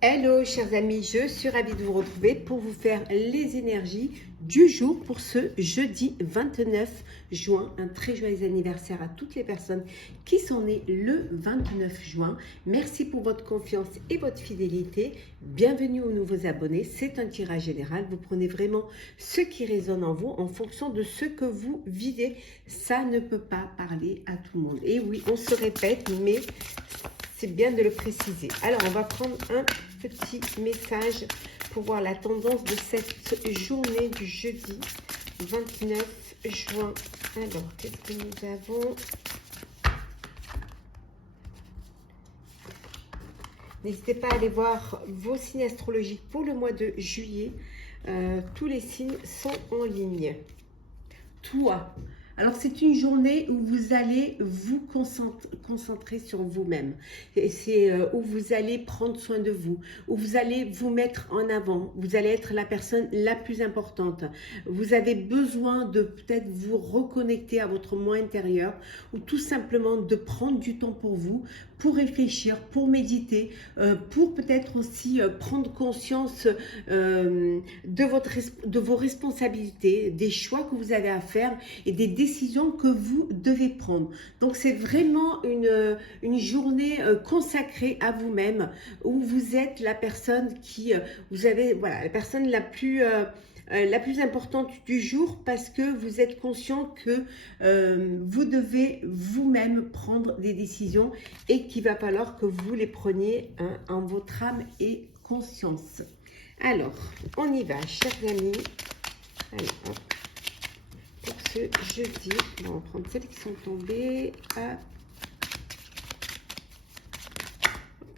Hello chers amis, je suis ravie de vous retrouver pour vous faire les énergies du jour pour ce jeudi 29 juin. Un très joyeux anniversaire à toutes les personnes qui sont nées le 29 juin. Merci pour votre confiance et votre fidélité. Bienvenue aux nouveaux abonnés. C'est un tirage général. Vous prenez vraiment ce qui résonne en vous en fonction de ce que vous vivez. Ça ne peut pas parler à tout le monde. Et oui, on se répète, mais c'est bien de le préciser. Alors, on va prendre un petit message pour voir la tendance de cette journée du jeudi 29 juin. Alors, qu'est-ce que nous avons? N'hésitez pas à aller voir vos signes astrologiques pour le mois de juillet. Tous les signes sont en ligne. Toi. Alors, c'est une journée où vous allez vous concentrer sur vous-même. C'est où vous allez prendre soin de vous, où vous allez vous mettre en avant. Vous allez être la personne la plus importante. Vous avez besoin de peut-être vous reconnecter à votre moi intérieur ou tout simplement de prendre du temps pour vous, pour réfléchir, pour méditer, pour peut-être aussi prendre conscience de vos responsabilités, des choix que vous avez à faire et des décisions que vous devez prendre. Donc c'est vraiment une journée consacrée à vous-même où vous êtes la personne qui, vous avez, voilà, la personne la plus importante du jour parce que vous êtes conscient que vous devez vous-même prendre des décisions et qu'il va falloir que vous les preniez en votre âme et conscience. Alors, on y va, chers amis. Alors, hop. Pour ce jeudi, on va prendre celles qui sont tombées. Hop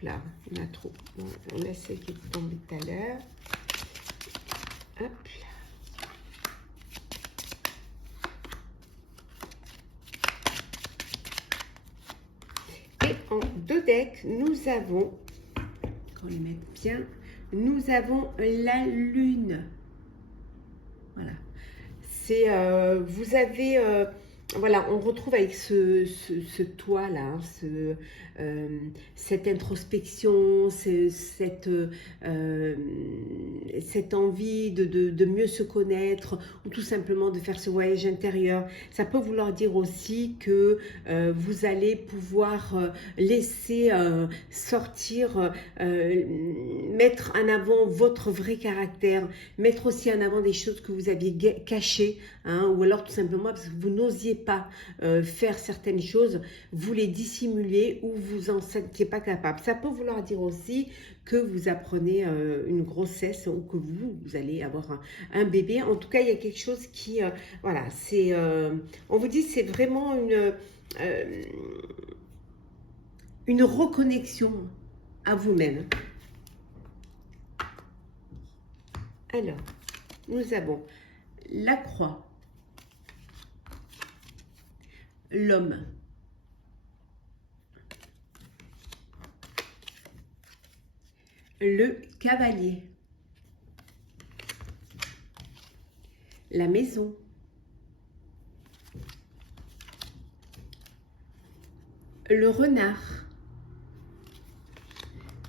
là, on a trop. On a celle qui est tombée tout à l'heure. Hop là. Et en deux decks, nous avons, qu'on les mette bien, nous avons la lune. Voilà. C'est, vous avez, voilà, on retrouve avec ce toit-là, hein, cette introspection, cette envie de mieux se connaître ou tout simplement de faire ce voyage intérieur. Ça peut vouloir dire aussi que vous allez pouvoir laisser sortir, mettre en avant votre vrai caractère, mettre aussi en avant des choses que vous aviez cachées, hein, ou alors tout simplement parce que vous n'osiez pas faire certaines choses, vous les dissimulez ou vous en sentiez pas capable. Ça peut vouloir dire aussi que vous apprenez une grossesse ou que vous allez avoir un bébé. En tout cas, il y a quelque chose qui, voilà, c'est, on vous dit, c'est vraiment une reconnexion à vous-même. Alors, nous avons la croix, l'homme, le cavalier, la maison, le renard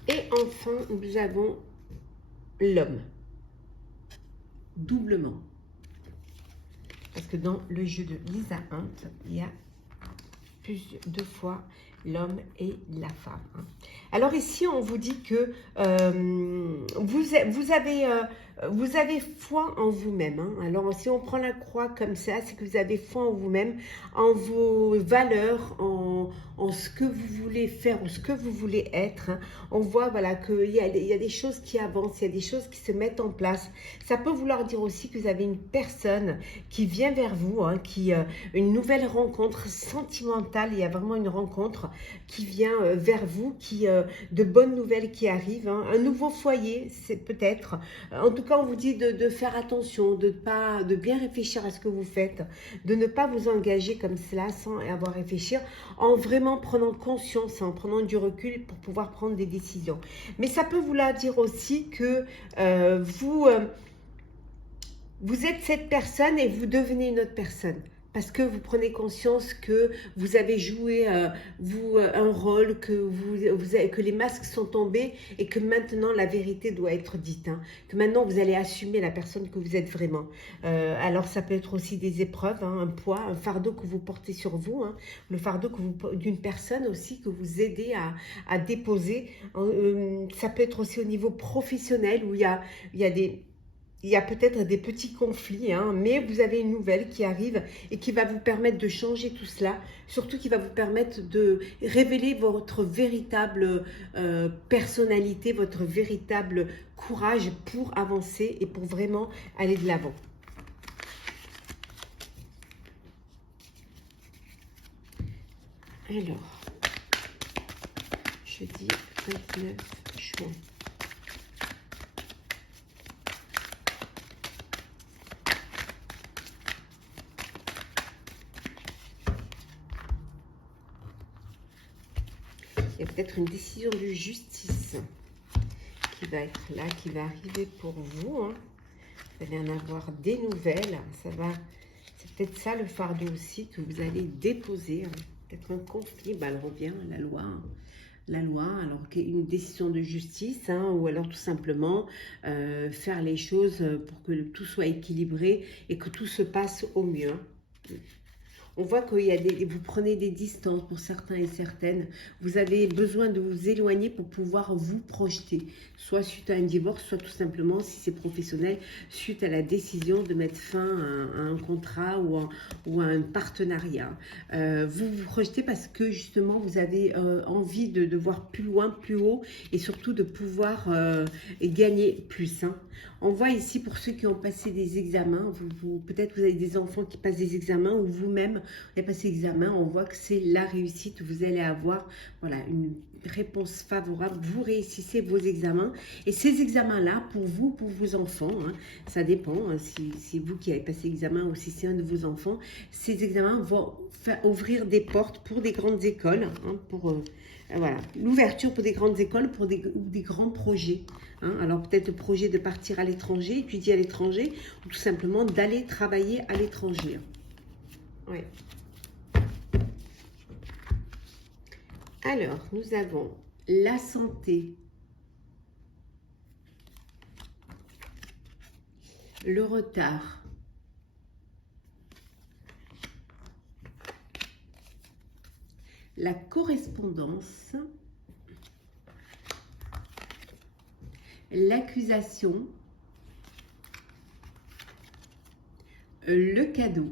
et enfin nous avons l'homme, doublement. Parce que dans le jeu de Lisa Hunt, il y a deux fois l'homme et la femme. Alors ici, on vous dit que vous avez foi en vous-même. Hein. Alors si on prend la croix comme ça, c'est que vous avez foi en vous-même, en vos valeurs, en ce que vous voulez faire ou ce que vous voulez être. Hein. On voit voilà, qu'il y a des choses qui avancent, il y a des choses qui se mettent en place. Ça peut vouloir dire aussi que vous avez une personne qui vient vers vous, hein, une nouvelle rencontre sentimentale. Il y a vraiment une rencontre qui vient vers vous, de bonnes nouvelles qui arrivent, hein. Un nouveau foyer, c'est peut-être. En tout cas, on vous dit de faire attention, de bien réfléchir à ce que vous faites, de ne pas vous engager comme cela sans avoir à réfléchir, en vraiment prenant conscience, en prenant du recul pour pouvoir prendre des décisions. Mais ça peut vouloir dire aussi que vous êtes cette personne et vous devenez une autre personne. parce que vous prenez conscience que vous avez joué un rôle, que les masques sont tombés et que maintenant la vérité doit être dite. Hein, que maintenant vous allez assumer la personne que vous êtes vraiment. Alors ça peut être aussi des épreuves, hein, un poids, un fardeau que vous portez sur vous, hein, le fardeau d'une personne aussi que vous aidez à déposer. Ça peut être aussi au niveau professionnel où il y a des... Il y a peut-être des petits conflits, hein, mais vous avez une nouvelle qui arrive et qui va vous permettre de changer tout cela, surtout qui va vous permettre de révéler votre véritable personnalité, votre véritable courage pour avancer et pour vraiment aller de l'avant. Alors, jeudi 29 juin. Il y a peut-être une décision de justice qui va être là, qui va arriver pour vous. Hein. Vous allez en avoir des nouvelles. C'est peut-être ça le fardeau aussi que vous allez déposer. Hein. Peut-être un conflit. Bah, elle revient, la loi. Hein. La loi, alors une décision de justice, hein, ou alors tout simplement faire les choses pour que tout soit équilibré et que tout se passe au mieux. On voit qu'il y a vous prenez des distances pour certains et certaines. Vous avez besoin de vous éloigner pour pouvoir vous projeter. Soit suite à un divorce, soit tout simplement, si c'est professionnel, suite à la décision de mettre fin à un contrat ou à un partenariat. Vous vous projetez parce que justement, vous avez envie de voir plus loin, plus haut et surtout de pouvoir gagner plus. Hein. On voit ici pour ceux qui ont passé des examens, peut-être vous avez des enfants qui passent des examens ou vous-même vous avez passé l'examen, on voit que c'est la réussite, vous allez avoir voilà, une réponse favorable, vous réussissez vos examens et ces examens-là, pour vous, pour vos enfants, hein, ça dépend, hein, si c'est vous qui avez passé l'examen ou si c'est un de vos enfants, ces examens vont faire ouvrir des portes pour des grandes écoles, hein, pour voilà, l'ouverture pour des grandes écoles, pour des grands projets. Hein. Alors peut-être le projet de partir à l'étranger, étudier à l'étranger, ou tout simplement d'aller travailler à l'étranger. Oui. Alors, nous avons la santé, le retard, la correspondance, l'accusation, le cadeau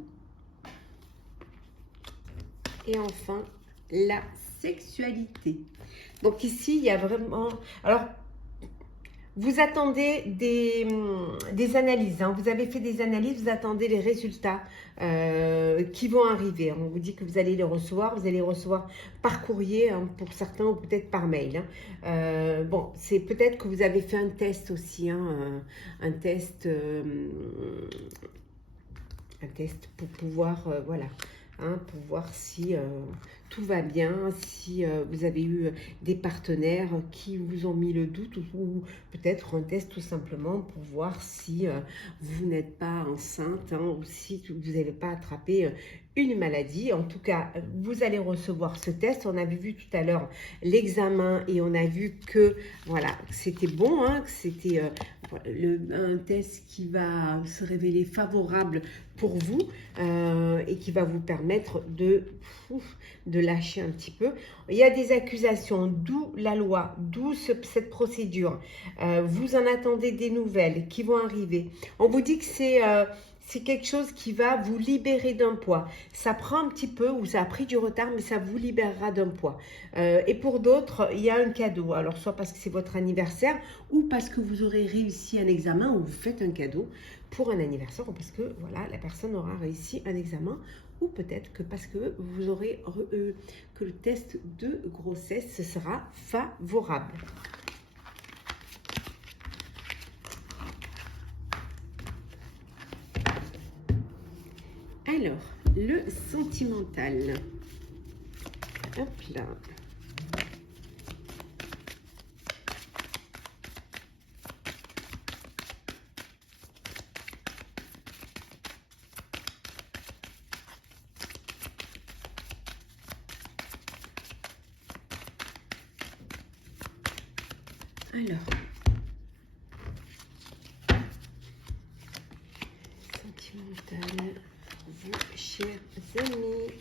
et enfin la sexualité. Donc ici, il y a vraiment... Alors, vous attendez des analyses, hein. Vous avez fait des analyses, vous attendez les résultats qui vont arriver. On vous dit que vous allez les recevoir par courrier, hein, pour certains, ou peut-être par mail. Hein. Bon, c'est peut-être que vous avez fait un test aussi, hein, un test pour pouvoir, voilà, hein, pour voir si tout va bien, si vous avez eu des partenaires qui vous ont mis le doute ou peut-être un test tout simplement pour voir si vous n'êtes pas enceinte, hein, ou si vous n'avez pas attrapé une maladie. En tout cas, vous allez recevoir ce test. On avait vu tout à l'heure l'examen et on a vu que voilà, c'était bon, hein, que c'était un test qui va se révéler favorable pour vous et qui va vous permettre de lâcher un petit peu. Il y a des accusations, d'où la loi, d'où cette procédure. Vous en attendez des nouvelles qui vont arriver. On vous dit que c'est quelque chose qui va vous libérer d'un poids. Ça prend un petit peu, ou ça a pris du retard, mais ça vous libérera d'un poids. Et pour d'autres, il y a un cadeau. Alors, soit parce que c'est votre anniversaire, ou parce que vous aurez réussi un examen, ou vous faites un cadeau pour un anniversaire, ou parce que voilà, la personne aura réussi un examen, ou peut-être que parce que vous aurez que le test de grossesse sera favorable. Alors, le sentimental. Hop là. Alors, sentimental pour vous, chers amis.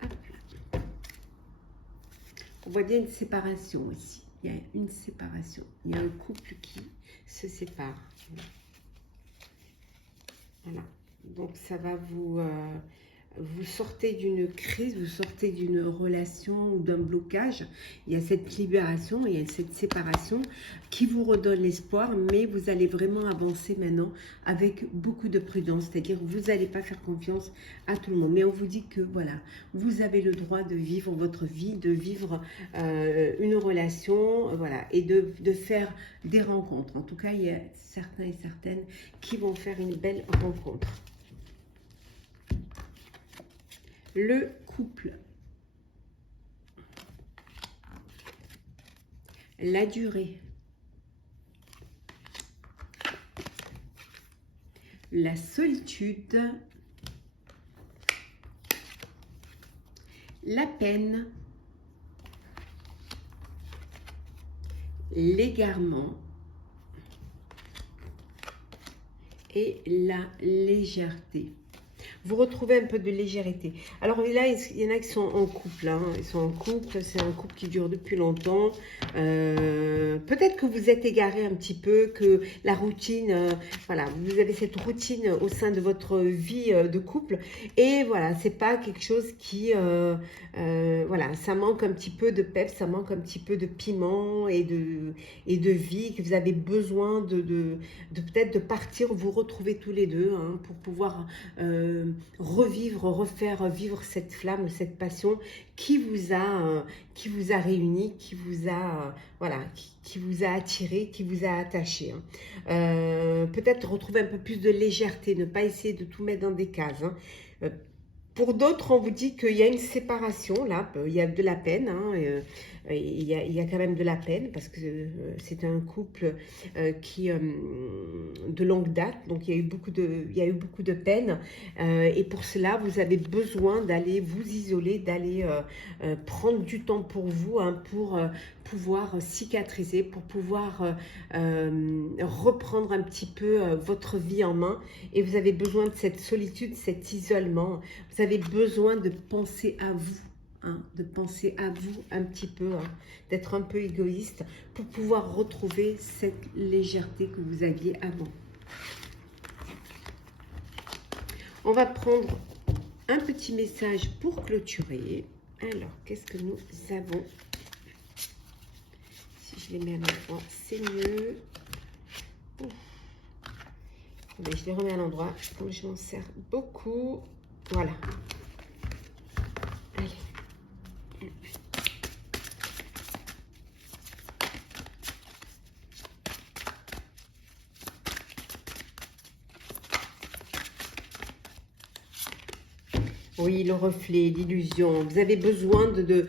Hop là. On voit bien une séparation ici. Il y a une séparation. Il y a un couple qui se sépare. Voilà. Donc, ça va vous sortez d'une crise, vous sortez d'une relation ou d'un blocage. Il y a cette libération, il y a cette séparation qui vous redonne l'espoir, mais vous allez vraiment avancer maintenant avec beaucoup de prudence. C'est-à-dire vous n'allez pas faire confiance à tout le monde. Mais on vous dit que voilà, vous avez le droit de vivre votre vie, de vivre une relation, voilà, et de faire des rencontres. En tout cas, il y a certains et certaines qui vont faire une belle rencontre. Le couple, la durée, la solitude, la peine, l'égarement et la légèreté. Vous retrouvez un peu de légèreté. Alors là, il y en a qui sont en couple. Hein. Ils sont en couple, c'est un couple qui dure depuis longtemps. Peut-être que vous êtes égaré un petit peu, que la routine, voilà, vous avez cette routine au sein de votre vie de couple. Et voilà, c'est pas quelque chose qui, voilà, ça manque un petit peu de peps, ça manque un petit peu de piment et de vie, que vous avez besoin de peut-être de partir, vous retrouver tous les deux, hein, pour pouvoir refaire vivre cette flamme, cette passion qui vous a réuni, qui vous a voilà, qui vous a attiré, qui vous a attaché. Hein. Peut-être retrouver un peu plus de légèreté, ne pas essayer de tout mettre dans des cases. Hein. Pour d'autres, on vous dit qu'il y a une séparation, là, il y a de la peine, hein, il y a quand même de la peine, parce que c'est un couple qui de longue date, donc il y a eu beaucoup de peine, et pour cela, vous avez besoin d'aller vous isoler, d'aller prendre du temps pour vous, hein, pour pouvoir cicatriser, pour pouvoir reprendre un petit peu votre vie en main, et vous avez besoin de cette solitude, cet isolement. Vous avez besoin de penser à vous, hein, de penser à vous un petit peu, hein, d'être un peu égoïste pour pouvoir retrouver cette légèreté que vous aviez avant. On va prendre un petit message pour clôturer. Alors, qu'est-ce que nous avons? Si je les mets à l'endroit, c'est mieux. Allez, je les remets à l'endroit, comme je m'en sers beaucoup. Voilà. Allez. Oui, le reflet, l'illusion. Vous avez besoin de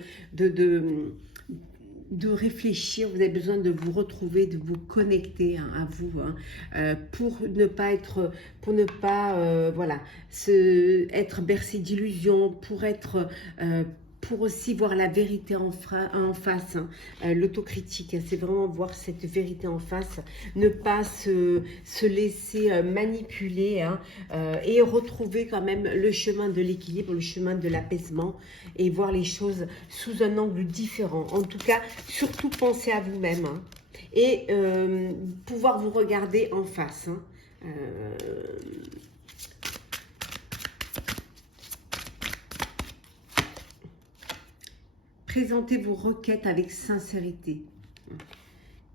réfléchir, vous avez besoin de vous retrouver, de vous connecter, hein, à vous, hein, pour ne pas être, voilà, être bercé d'illusions, pour aussi voir la vérité en face, hein. L'autocritique, c'est vraiment voir cette vérité en face, ne pas se laisser manipuler, hein, et retrouver quand même le chemin de l'équilibre, le chemin de l'apaisement, et voir les choses sous un angle différent. En tout cas, surtout pensez à vous-même, hein, et pouvoir vous regarder en face, hein. Présentez vos requêtes avec sincérité.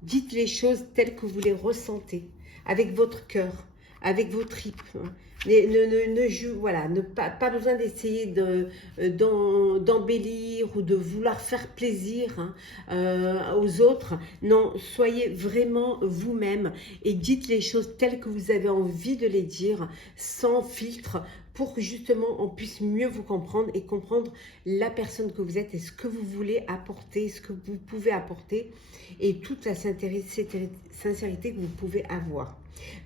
Dites les choses telles que vous les ressentez, avec votre cœur, avec vos tripes. Voilà, pas besoin d'essayer d'embellir ou de vouloir faire plaisir, hein, aux autres. Non, soyez vraiment vous-même et dites les choses telles que vous avez envie de les dire, sans filtre, pour que justement on puisse mieux vous comprendre et comprendre la personne que vous êtes et ce que vous voulez apporter, ce que vous pouvez apporter et toute la sincérité que vous pouvez avoir.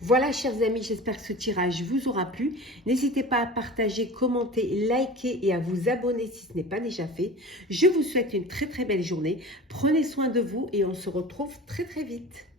Voilà, chers amis, j'espère que ce tirage vous aura plu. N'hésitez pas à partager, commenter, liker et à vous abonner si ce n'est pas déjà fait. Je vous souhaite une très très belle journée. Prenez soin de vous et on se retrouve très très vite.